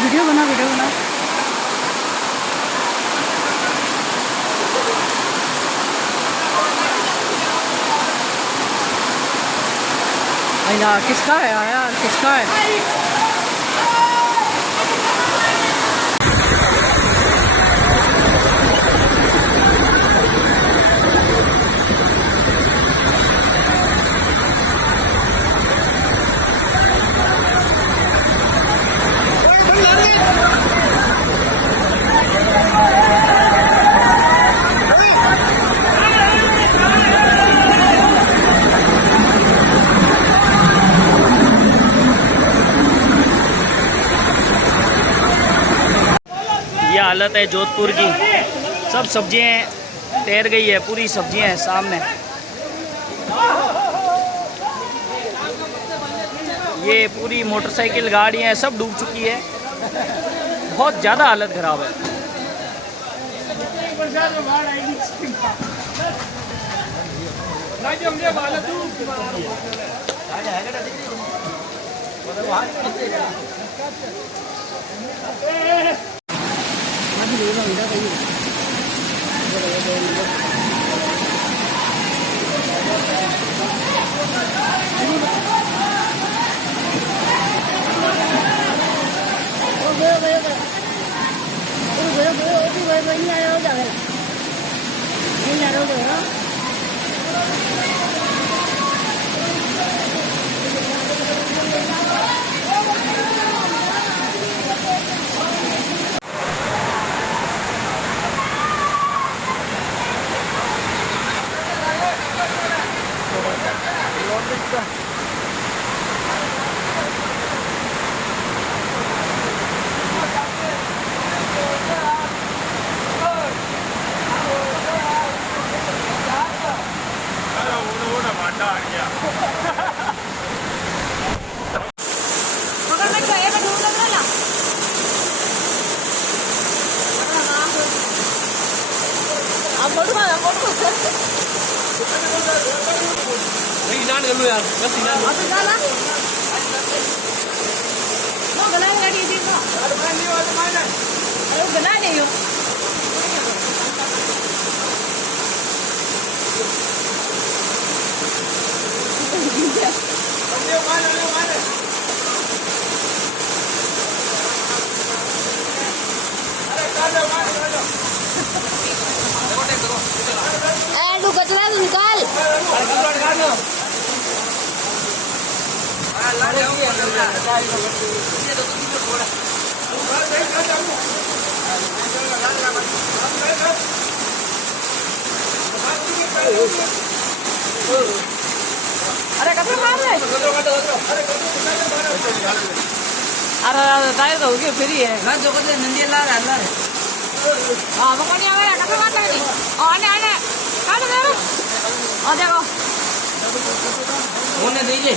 वीडियो बना वीडियो बना। आया किसका है आया किसका है? ये हालत है जोधपुर की। सब सब्जियां तैर गई है, पूरी सब्जियां हैं सामने। ये पूरी मोटरसाइकिल गाड़ियां सब डूब चुकी है। बहुत ज़्यादा हालत ख़राब है। अरे कपड़ा मार ले। अरे टायर तो होगी फ्री है ना जो कहते नंदी ला रहा है। हां मकोनी आ गया कपड़ा मार ले। आने आने काट दे। आ देखो होने दीजिए।